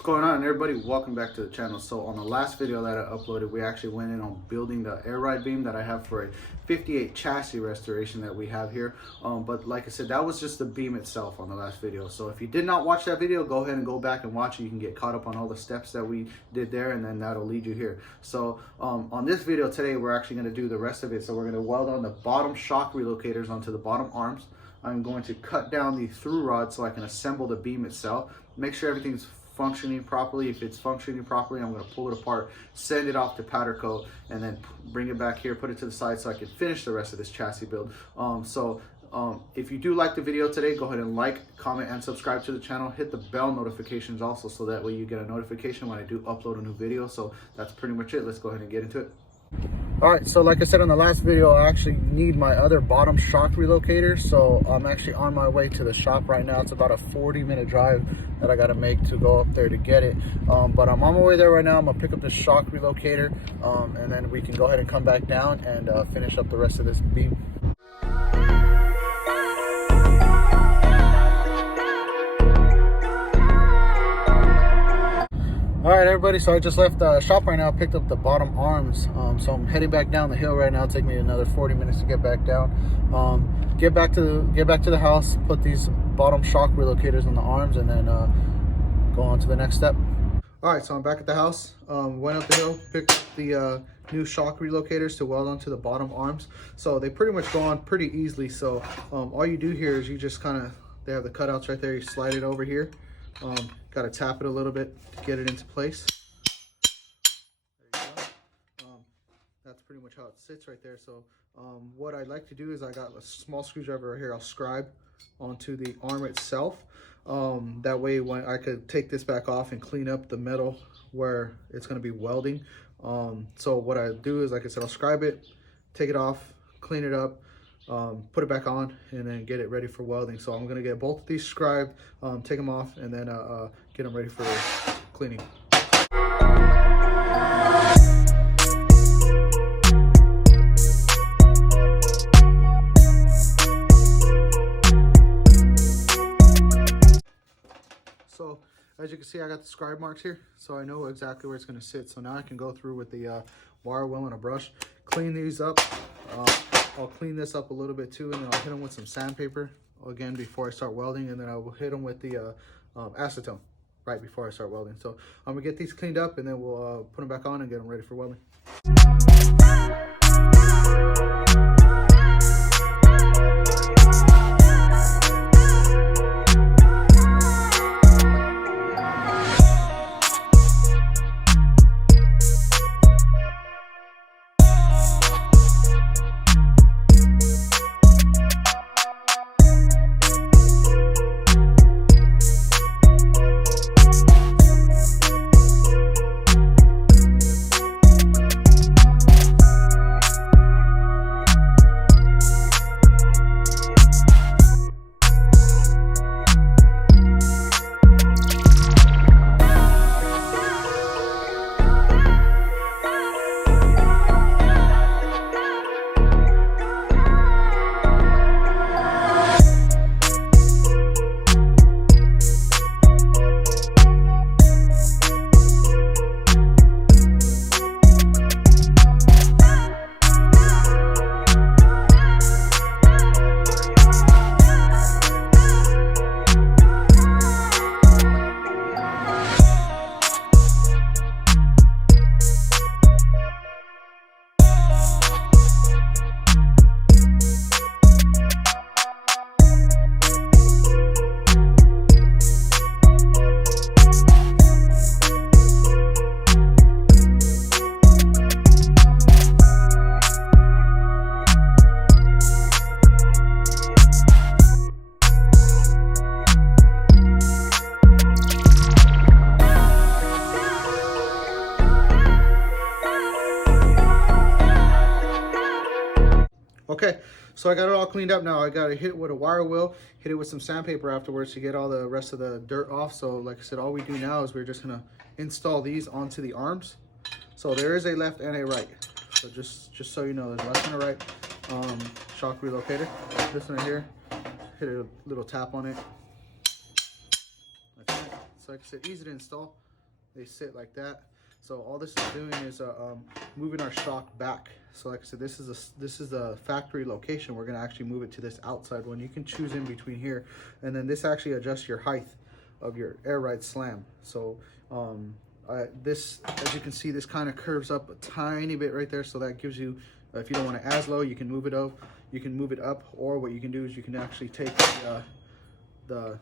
What's going on, everybody? Welcome back to the channel. So on the last video that I uploaded, we actually went in on building the AIRRIDE beam that I have for a 58 chassis restoration that we have here. But like I said, that was just the beam itself on the last video. So if you did not watch that video, go ahead and go back and watch it. You can get caught up on all the steps that we did there, and then that'll lead you here. So on this video today, we're actually going to do the rest of it. So we're going to weld on the bottom shock relocators onto the bottom arms. I'm going to cut down the through rod so I can assemble the beam itself. Make sure everything's functioning properly. If it's functioning properly, I'm going to pull it apart, send it off to powder coat, and then bring it back here, put it to the side so I can finish the rest of this chassis build. If you do like the video today, go ahead and like, comment, and subscribe to the channel. Hit the bell notifications also, so that way you get a notification when I do upload a new video. So that's pretty much it. Let's go ahead and get into it. All right, so like I said on the last video, I actually need my other bottom shock relocator. So I'm actually on my way to the shop right now. It's about a 40-minute drive that I got to make to go up there to get it. But I'm on my way there right now. I'm gonna pick up the shock relocator, and then we can go ahead and come back down and finish up the rest of this beam. All right, everybody, so I just left the shop right now, picked up the bottom arms. So I'm heading back down the hill right now. It'll take me another 40 minutes to get back down. Get back to the house, put these bottom shock relocators on the arms, and then go on to the next step. All right, so I'm back at the house. Went up the hill, picked up the new shock relocators to weld onto the bottom arms. So they pretty much go on pretty easily. So all you do here is you just they have the cutouts right there. You slide it over here. Got to tap it a little bit to get it into place. There you go. That's pretty much how it sits right there. So what I'd like to do is I got a small screwdriver right here. I'll scribe onto the arm itself. That way when I could take this back off and clean up the metal where it's going to be welding. So what I do is, like I said, I'll scribe it, take it off, clean it up, put it back on, and then get it ready for welding. So I'm going to get both of these scribed, take them off, and then get them ready for cleaning. So as you can see, I got the scribe marks here, so I know exactly where it's going to sit. So now I can go through with the wire wheel and a brush, clean these up. I'll clean this up a little bit too, and then I'll hit them with some sandpaper again before I start welding, and then I will hit them with the acetone right before I start welding. So I'm gonna get these cleaned up, and then we'll put them back on and get them ready for welding. Okay, so I got it all cleaned up now. I got to hit it with a wire wheel, hit it with some sandpaper afterwards to get all the rest of the dirt off. So like I said, all we do now is we're just going to install these onto the arms. So there is a left and a right. So just so you know, there's a left and a right shock relocator. This one right here, hit a little tap on it. That's it. So like I said, easy to install. they sit like that. So all this is doing is moving our shock back. So like I said, this is a factory location. We're gonna actually move it to this outside one. You can choose in between here, and then this actually adjusts your height of your AIRRIDE slam. So this, as you can see, this kind of curves up a tiny bit right there. So that gives you, if you don't want it as low, you can move it up. You can move it up, or what you can do is you can actually take the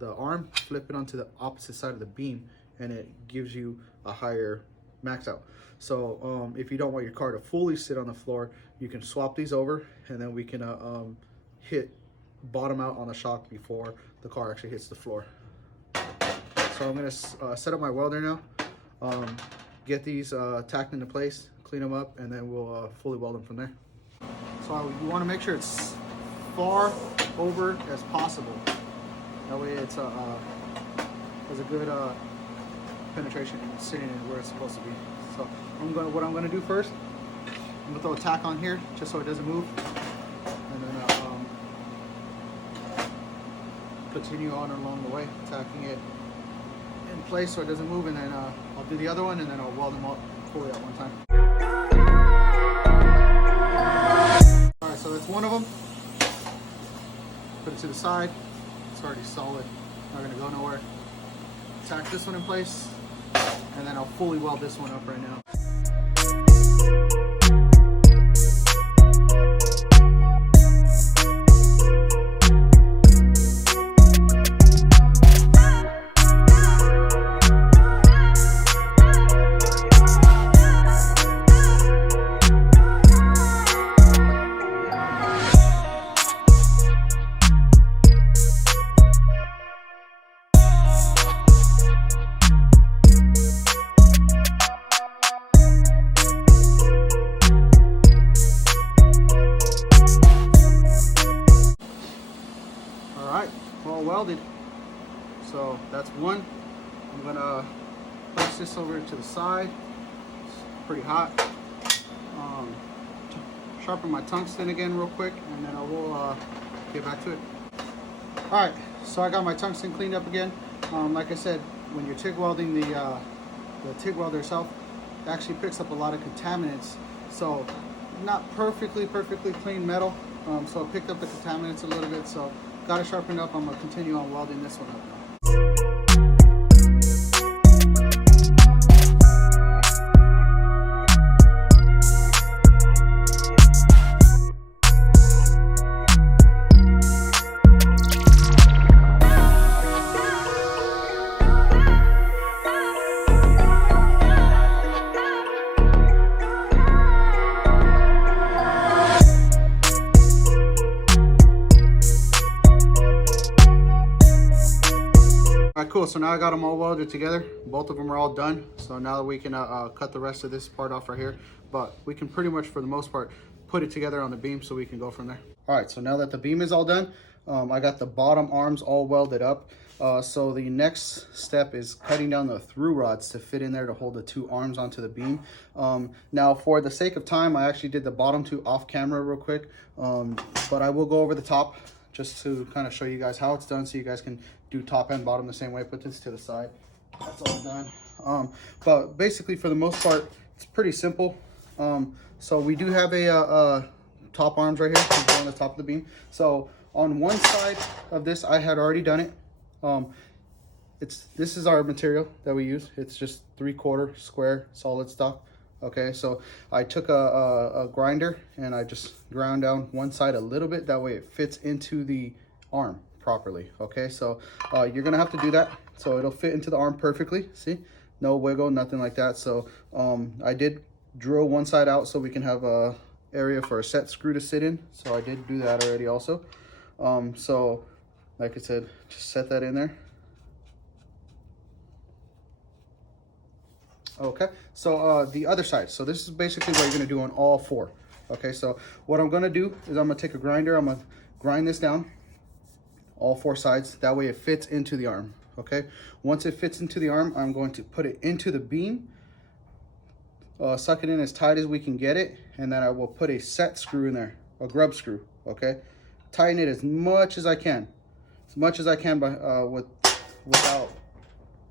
arm, flip it onto the opposite side of the beam, and it gives you a higher max out. So if you don't want your car to fully sit on the floor, you can swap these over, and then we can hit bottom out on the shock before the car actually hits the floor. So I'm gonna set up my welder now, get these tacked into place, clean them up, and then we'll fully weld them from there. So you want to make sure it's far over as possible. That way it's has a good penetration sitting in where it's supposed to be. So what I'm gonna do first, I'm gonna throw a tack on here just so it doesn't move, and then continue on along the way, tacking it in place so it doesn't move, and then I'll do the other one, and then I'll weld them up fully at one time. All right, so that's one of them. Put it to the side. It's already solid, not gonna go nowhere. Tack this one in place, and then I'll fully weld this one up right now. All welded. So that's one. I'm gonna place this over to the side. It's pretty hot. Sharpen my tungsten again real quick, and then I will get back to it. All right, so I got my tungsten cleaned up again. Like I said, when you're TIG welding, the TIG welder itself actually picks up a lot of contaminants. So not perfectly clean metal. So I picked up the contaminants a little bit. So got it sharpened up. I'm gonna continue on welding this one up now. Alright, cool. So now I got them all welded together. Both of them are all done. So now we can cut the rest of this part off right here. But we can pretty much, for the most part, put it together on the beam so we can go from there. Alright, so now that the beam is all done, I got the bottom arms all welded up. So the next step is cutting down the through rods to fit in there to hold the two arms onto the beam. Now, for the sake of time, I actually did the bottom two off camera real quick. But I will go over the top just to kind of show you guys how it's done, so you guys can do top and bottom the same way. Put this to the side. That's all done. But basically, for the most part, it's pretty simple. So we do have a top arms right here on the top of the beam. So on one side of this, I had already done it. This is our material that we use. It's just 3/4 square solid stock. Okay, so I took a grinder and I just ground down one side a little bit. That way it fits into the arm properly. Okay, so you're gonna have to do that so it'll fit into the arm perfectly. See, no wiggle, nothing like that. So I did drill one side out so we can have a area for a set screw to sit in. So I did do that already also. So like I said, just set that in there. Okay, so the other side. So this is basically what you're gonna do on all four. Okay, so what I'm gonna do is I'm gonna take a grinder, I'm gonna grind this down, all four sides. That way it fits into the arm, okay? Once it fits into the arm, I'm going to put it into the beam, suck it in as tight as we can get it, and then I will put a set screw in there, a grub screw, okay? Tighten it as much as I can by, without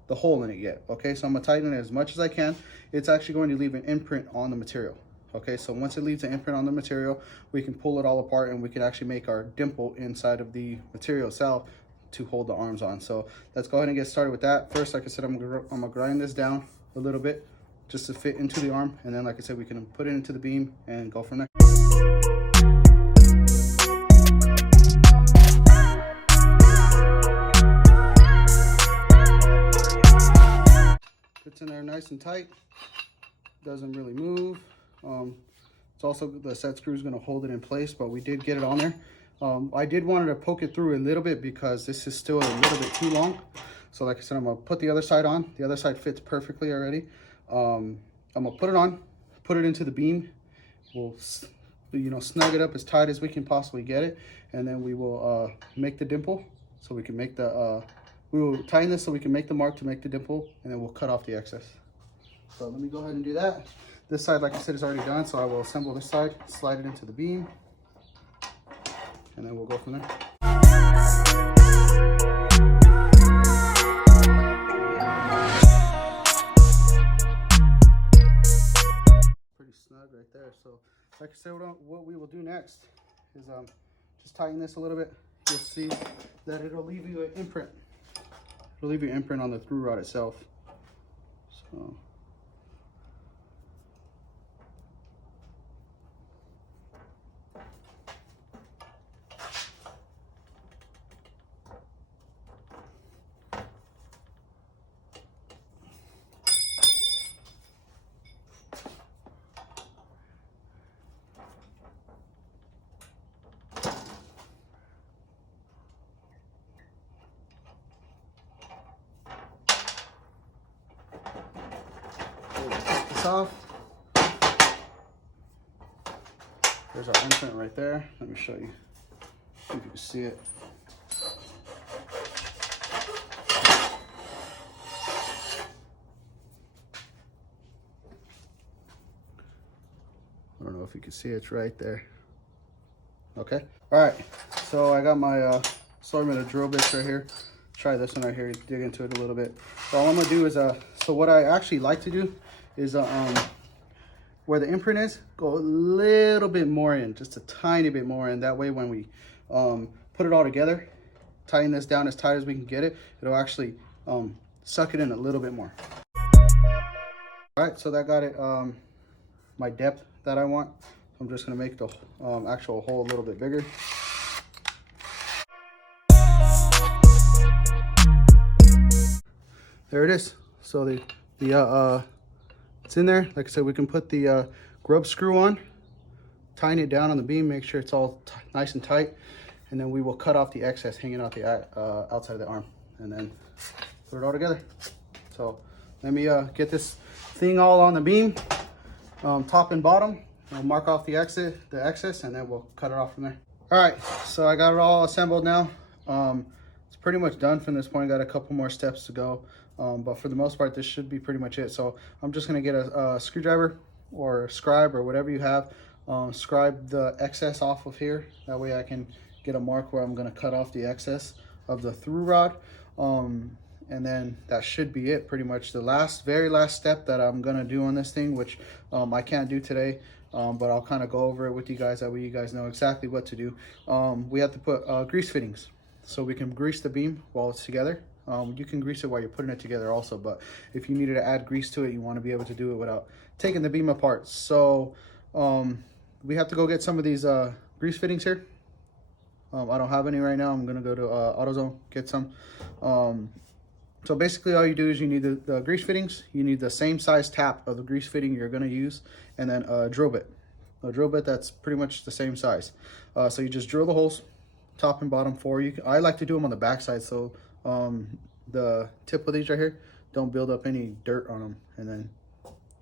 the hole in it yet. Okay, so I'm gonna tighten it as much as I can. It's actually going to leave an imprint on the material. Okay, so once it leaves an imprint on the material, we can pull it all apart and we can actually make our dimple inside of the material itself to hold the arms on. So let's go ahead and get started with that. First, like I said, I'm gonna grind this down a little bit just to fit into the arm, and then like I said, we can put it into the beam and go from there. Fits in there nice and tight, doesn't really move. It's also the set screw is going to hold it in place, but we did get it on there. I did want to poke it through a little bit because this is still a little bit too long. So like I said, I'm going to put the other side on. The other side fits perfectly already. I'm going to put it on, put it into the beam. We'll, you know, snug it up as tight as we can possibly get it. And then we will make the dimple so we can make the, we will tighten this so we can make the mark to make the dimple, and then we'll cut off the excess. So let me go ahead and do that. This side, like I said, is already done, so I will assemble this side, slide it into the beam, and then we'll go from there. Pretty snug right there. So like I said, what we will do next is just tighten this a little bit. You'll see that it'll leave you an imprint. It'll leave you an imprint on the through rod itself. So off. There's our imprint right there. Let me show you if you can see it. I don't know if you can see it. It's right there. Okay. All right. So I got my assortment of drill bits right here. Try this one right here. Dig into it a little bit. So all I'm gonna do is so what I actually like to do is where the imprint is, go a little bit more in, just a tiny bit more in. That way when we put it all together, tighten this down as tight as we can get it, it'll actually suck it in a little bit more. All right, so that got it my depth that I want. I'm just gonna make the actual hole a little bit bigger. There it is. So the it's in there. Like I said, we can put the grub screw on, tighten it down on the beam, make sure it's all nice and tight, and then we will cut off the excess hanging out the outside of the arm, and then put it all together. So let me get this thing all on the beam, top and bottom. We'll mark off the excess, and then we'll cut it off from there. All right, so I got it all assembled now. It's pretty much done from this point. Got a couple more steps to go. But for the most part, this should be pretty much it. So I'm just gonna get a screwdriver or a scribe or whatever you have, scribe the excess off of here. That way I can get a mark where I'm gonna cut off the excess of the through rod. And then that should be it, pretty much. The very last step that I'm gonna do on this thing, which I can't do today, but I'll kind of go over it with you guys. That way you guys know exactly what to do. We have to put grease fittings, so we can grease the beam while it's together. You can grease it while you're putting it together also, but if you needed to add grease to it, you want to be able to do it without taking the beam apart. So we have to go get some of these grease fittings here. I don't have any right now. I'm gonna go to AutoZone, get some. So basically all you do is you need the grease fittings, you need the same size tap of the grease fitting you're gonna use, and then a drill bit that's pretty much the same size. So you just drill the holes, top and bottom for you. I like to do them on the back side, so the tip of these right here don't build up any dirt on them, and then,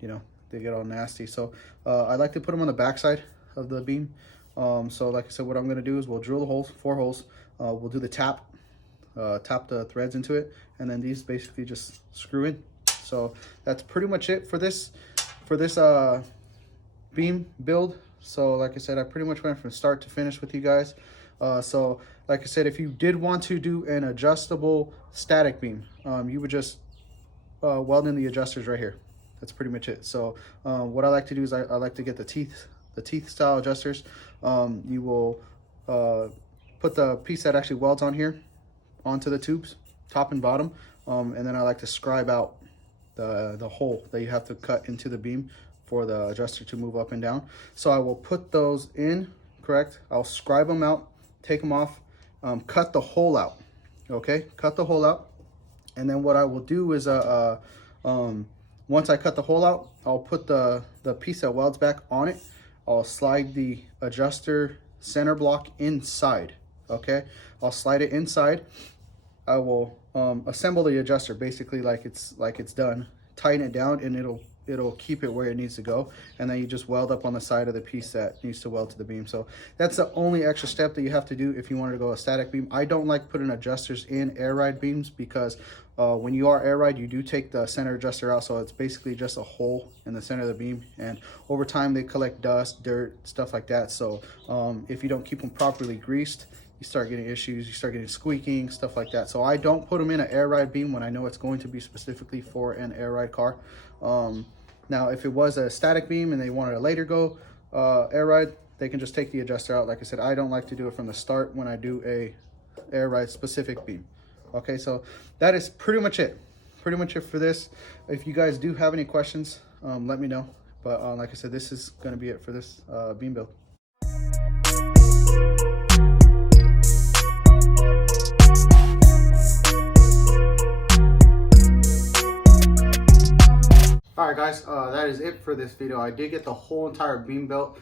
you know, they get all nasty. So I like to put them on the back side of the beam. So like I said, what I'm gonna do is we'll drill the holes, 4 holes. We'll do the tap the threads into it, and then these basically just screw in. So that's pretty much it for this beam build. So like I said, I pretty much went from start to finish with you guys. So like I said, if you did want to do an adjustable static beam, you would just welding the adjusters right here. That's pretty much it. So what I like to do is I like to get the teeth style adjusters. You will put the piece that actually welds on here onto the tubes, top and bottom, and then I like to scribe out the hole that you have to cut into the beam for the adjuster to move up and down. So I will put those in, correct? I'll scribe them out, take them off, cut the hole out, okay? Cut the hole out, and then what I will do is once I cut the hole out, I'll put the piece that welds back on it. I'll slide the adjuster center block inside, okay? I'll slide it inside. I will assemble the adjuster basically like it's done, tighten it down, and it'll keep it where it needs to go, and then you just weld up on the side of the piece that needs to weld to the beam. So that's the only extra step that you have to do if you wanted to go a static beam. I don't like putting adjusters in AIRRIDE beams because when you are AIRRIDE, you do take the center adjuster out, so it's basically just a hole in the center of the beam, and over time they collect dust, dirt, stuff like that. So if you don't keep them properly greased, you start getting issues, you start getting squeaking, stuff like that. So I don't put them in an AIRRIDE beam when I know it's going to be specifically for an AIRRIDE car. Now, if it was a static beam and they wanted to later go AIRRIDE, they can just take the adjuster out. Like I said, I don't like to do it from the start when I do a AIRRIDE specific beam. Okay, so that is pretty much it. Pretty much it for this. If you guys do have any questions, let me know. But like I said, this is going to be it for this beam build. Alright guys, that is it for this video. I did get the whole entire beam built.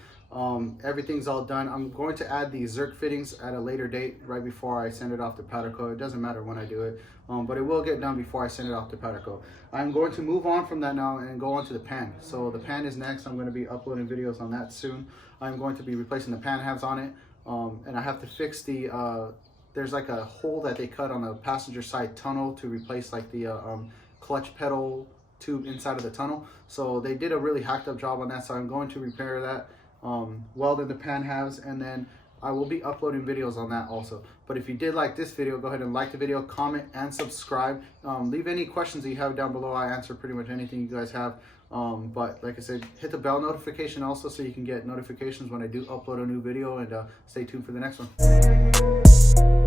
Everything's all done. I'm going to add the Zerk fittings at a later date, right before I send it off to powder coat. It doesn't matter when I do it, but it will get done before I send it off to powder coat. I'm going to move on from that now and go on to the pan. So the pan is next. I'm going to be uploading videos on that soon. I'm going to be replacing the pan halves on it, and I have to fix the, there's like a hole that they cut on the passenger side tunnel to replace like the clutch pedal tube inside of the tunnel. So they did a really hacked up job on that, so I'm going to repair that, welded the pan halves, and then I will be uploading videos on that also. But if you did like this video, go ahead and like the video, comment, and subscribe. Leave any questions that you have down below. I answer pretty much anything you guys have. But like I said, hit the bell notification also so you can get notifications when I do upload a new video, and stay tuned for the next one.